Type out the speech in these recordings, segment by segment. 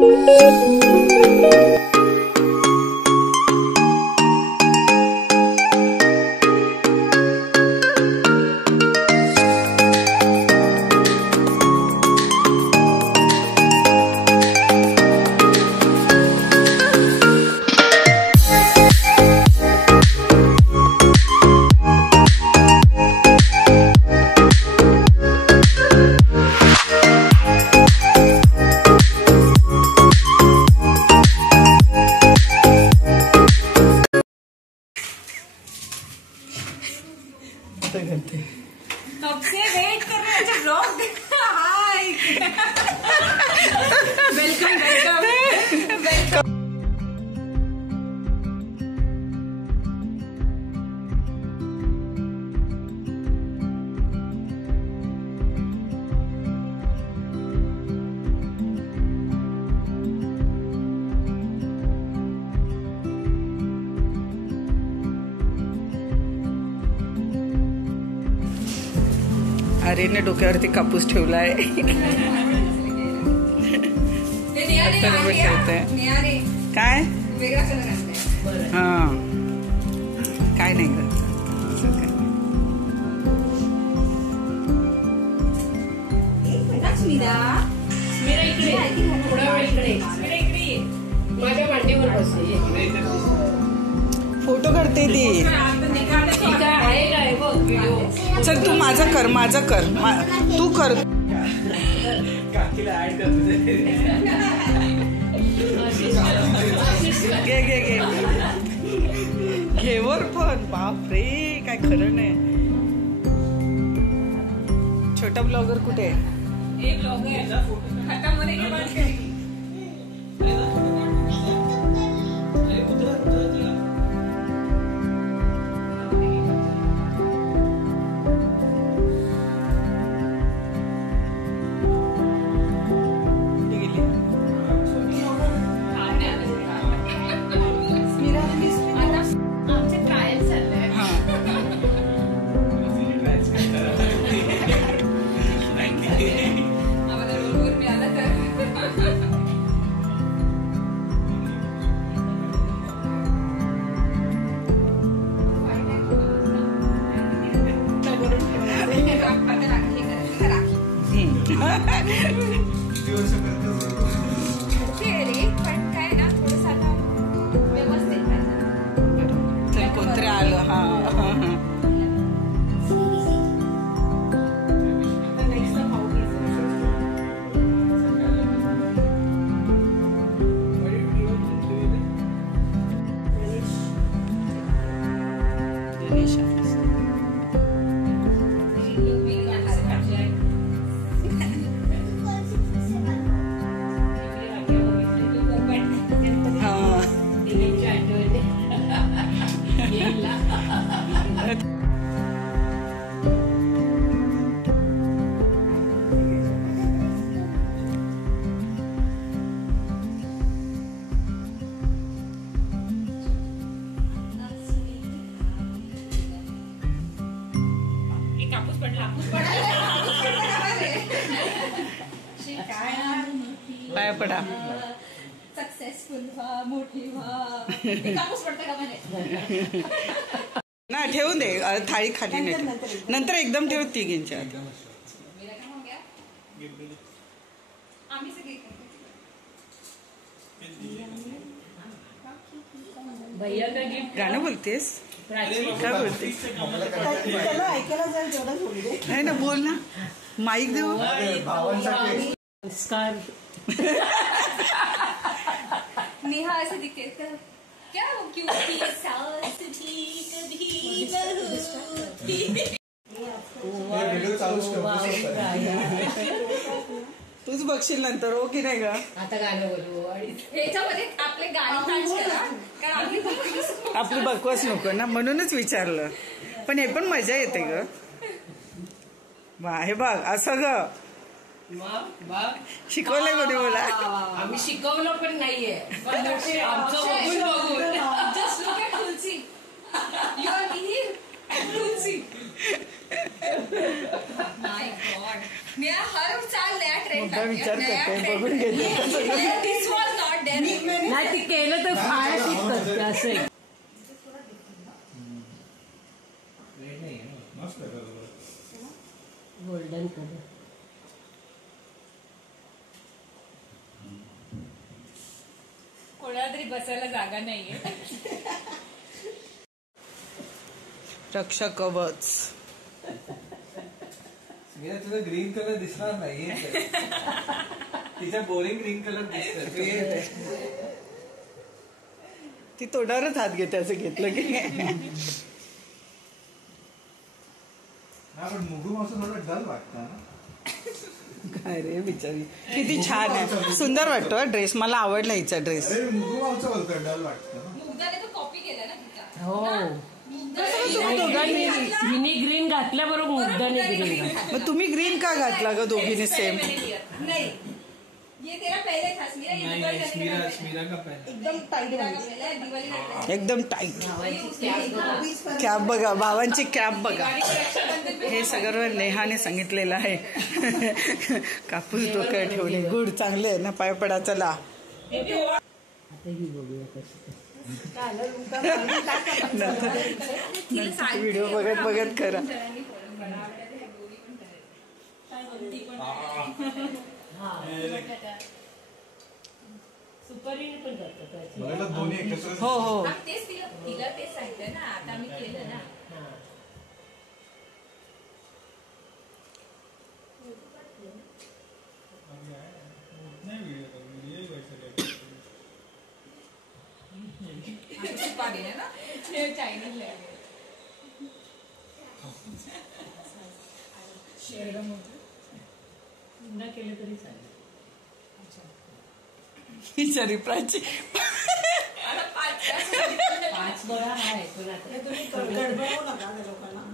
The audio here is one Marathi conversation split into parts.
कब से वेट कर रहे हैं blog. Hi welcome welcome welcome. आर्यने डोक्यावरती कापूस ठेवलाय। काय हा काय नाही ग फोटो काढते ती। चल तू माझं कर तू कर। घे वर पण बाप रे काय खरं नाही। छोटा ब्लॉगर कुठे आहे? कोणतरी आलं हा पाया पडा। सक्सेसफुल व्हा, मोठी व्हा। कापूस पडतं का म्हणे ना ठेवून दे थाळी खाली नाही नंतर एकदम ठेव तिघींच्या भैया का गिफ्ट गाणं बोलतेस काय बोलतेस? नाही ना बोल ना माईक देऊ। नेहा ऐसे दिखते क्या वो क्यों की सास थी कभी तूच बघशील नंतर हो की नाही ग? आता गाणं बोलू ह्याच्यामध्ये आपले गाणी कारण आपली बकवास नको ना म्हणूनच विचारलं पण हे पण मजा येते ग। वा हे बघ असं ग शिकवलंय कोणी मला? आम्ही शिकवलं पण नाहीये पण आमचं बघून बघून just look at Tulsi you are here Tulsi my god मेरा हर साल नया ट्रेंड मुद्दा विचार करते बघून घेते दिस वॉज नॉट देयर नाही ती केलं तर फार ती करते असं गोल्डन कलर कोणाला तरी बसायला जागा नाहीये. रक्षा कवच. तुझा ग्रीन कलर दिसणार नाही. तिचा बोरिंग ग्रीन कलर दिसत. ती तोंडावरच हात घेते असं घेतलं की हा पण मुगू मावसा थोडं डल वाटतं ना. काय रे बिचारी किती छान आहे. सुंदर वाटतो ड्रेस. मला आवडला हिचा ड्रेस. अरे मुगू मावसा बोलतोय डल वाटतं ना. मुग्धाने तो कॉपी केला ना तिचा. हो दोघांनी हिने ग्रीन घातल्याबरोबर मुद्दाने ग्रीन घातलं. मग तुम्ही ग्रीन का घातला ग दोघीने सेम? नहीं ये तेरा पहले था स्मीरा. ये दिवाली का स्मीरा का पहले एकदम टाइट है. दिवाली का एकदम टाईट. कॅप बघा भावांची कॅप बघा. हे सगळं नेहाने सांगितलेलं आहे. कापूस डोक्यात ठेवले. गुड चांगले आहे ना पाय पडा. चला आता ही बघूया कशी व्हिडिओ बघत बघत करा. सुपारीने पण करतात बघायला दोन्ही एकत्र. हो हो तेच तिला तेच सांगितलं ना. आता मी केलं ना. चायनीज केलं तरी चालेल. बिचारी प्राची. 5 बळा आहे पण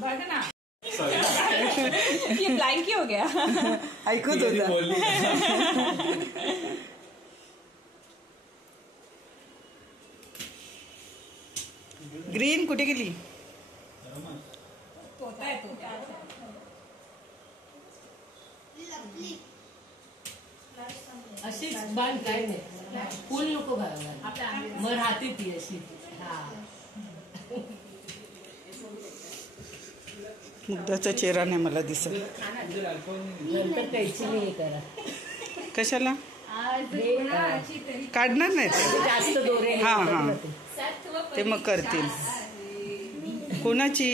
बघ ना. ये ब्लैंक ही हो गया. ऐकत होता. ग्रीन कुठे गेली? तोता है तोता. अशीच बांध काय नाही. फुल नको घालायला. मग राहते ती अशी. हा मुद्दाचा चेहरा नाही मला दिसत. नंतर कैची नाही करा. कशाला काढणार नाही ते. जास्त दोरे हा हा ते मग करतील. कोणाची?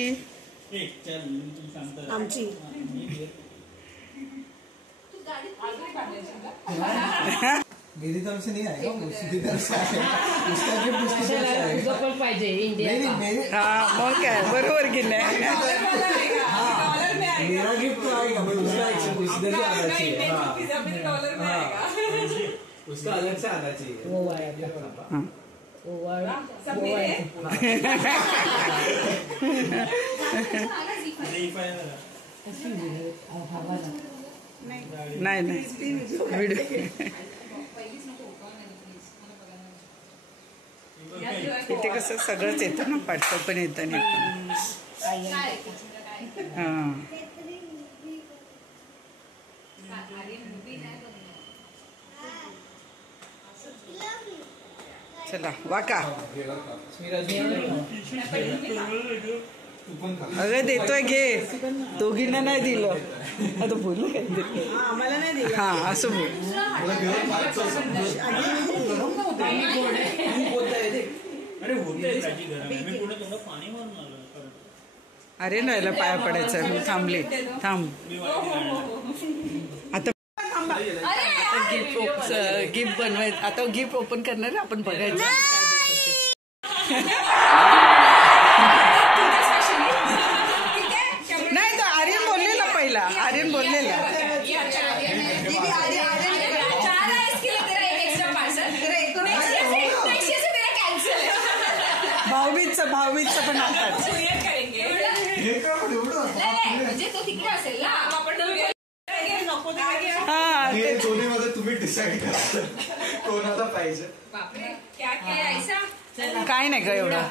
आमची. मेरी तरफ से नहीं आएगा. उसकी तरफ से आएगा. उसका गिफ्ट उसकी तरफ से आएगा. तुझं पण पाहिजे इंडिया. नहीं मेरे हा मग काय बरोबर की नाही. मेरा गिफ्ट तो आएगा बट उसका उधर से आना चाहिए. उसका अलग से आना चाहिए. ओवाळा ओवाळा नाही नाही व्हिडिओ इथे कसं सगळंच येतं ना. पाठचं पण येतं नाही. हा चला वाका. अगं देतोय घे. दोघींना नाही दिलं. आता बोलू काय आम्हाला नाही दिलं. हा असं बोल. अरे नाहीला पाया पडायचं. मी थांबले. थांब आता गिफ्ट बनवायचं. आता गिफ्ट ओपन करणार आपण बघायचं. नाही तो आर्यन बोललेला पहिला. आर्यन बोललेला. भाऊबीजचं पण आणतात. म्हणजे तो तिकडे असेल ना. आपण हा हे दोन्हीमध्ये तुम्ही डिसाईड करा कोणाला पाहिजे. बापरे क्या क्या ऐसा. काय नाही ग एवढं.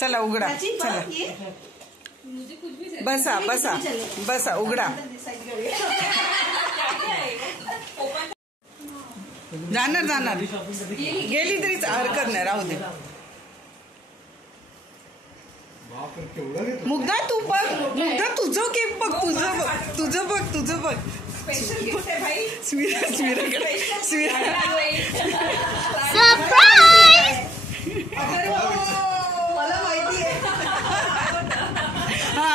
चला उघडा. चला मुझे कुछ भी चाहिए। बसा बसा बसा उघडा. जाणार जाणार गेली तरीच हरकत नाही, राहू दे. मुग्धा तू बघ, मुग्धा तुझं केक बघ, तुझं बघ, तुझं बघ, तुझं बघ. स्पेशल गिफ्ट है भाई. स्मिरा स्मिराकडे स्मिरा मला माहिती आहे. हा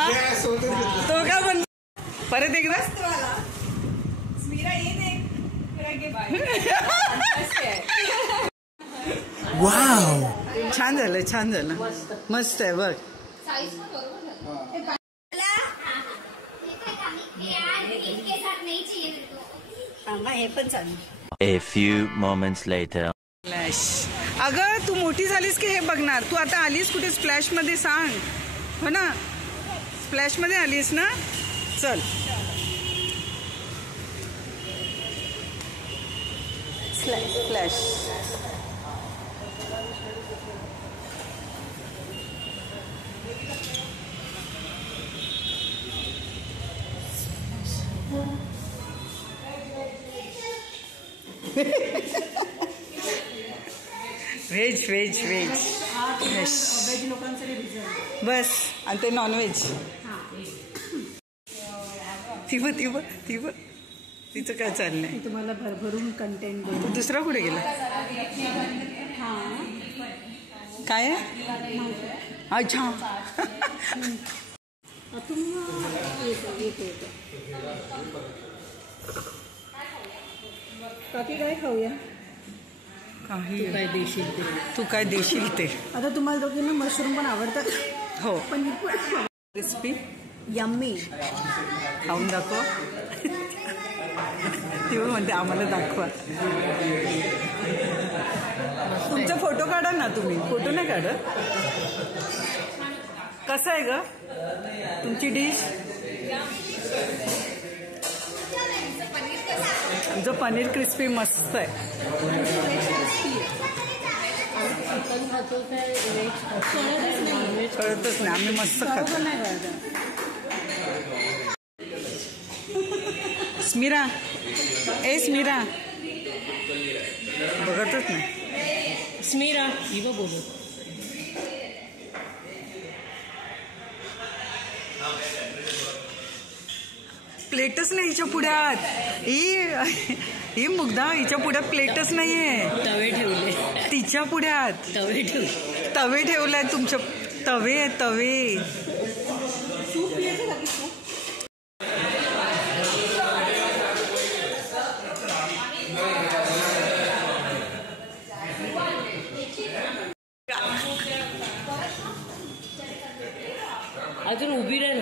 तो का पण परत एकदा स्मिरा ये देख मेरा गिफ्ट. वाव छान झालं, छान झालं, मस्त आहे बघ. साइज पण बरोबर झालं. हे पण चालू. A few moments later. Splash. अगं तू मोठी झालीस की हे बघणार. तू आता आलीस कुठे स्प्लॅश मध्ये सांग, हो ना? स्प्लॅश मध्ये आलीस ना? चल स्प्लॅश. व्हेज व्हेज व्हेज बस. आणि ते नॉनव्हेज. ती बघ तिचं काय चाललंय. तुम्हाला भरभरून कंटेंट देऊ. तू दुसरा कुठे गेला? काय आहे? अच्छा काकी काय खाऊया? काही काय देशील ते. तू काय देशील ते. आता तुम्हाला दोघींना मशरूम पण आवडतात. हो पण क्रिस्पी यम्मी. खाऊन दाखव. ती म्हणते आम्हाला दाखवा. तुमचा फोटो काढा ना तुम्ही. फोटो नाही काढत. कसं आहे ग तुमची डिश? जो पनीर क्रिस्पी मस्त आहे. चिकन खातो काय व्हेज कळतच नाही. आम्ही मस्त खातो. स्मिरा ए स्मिरा बघतच नाही. स्मिरा ही बघ बोलत. प्लेटच नाही हिच्या पुढ्यात. ही मुग्धा हिच्या पुढ्यात प्लेटच नाहीये. तवे ठेवले. तिच्या पुढ्यात तवे ठेवले. तवे ठेवलाय. तुमच्या तवे आहे तवे. अजून उभी राह.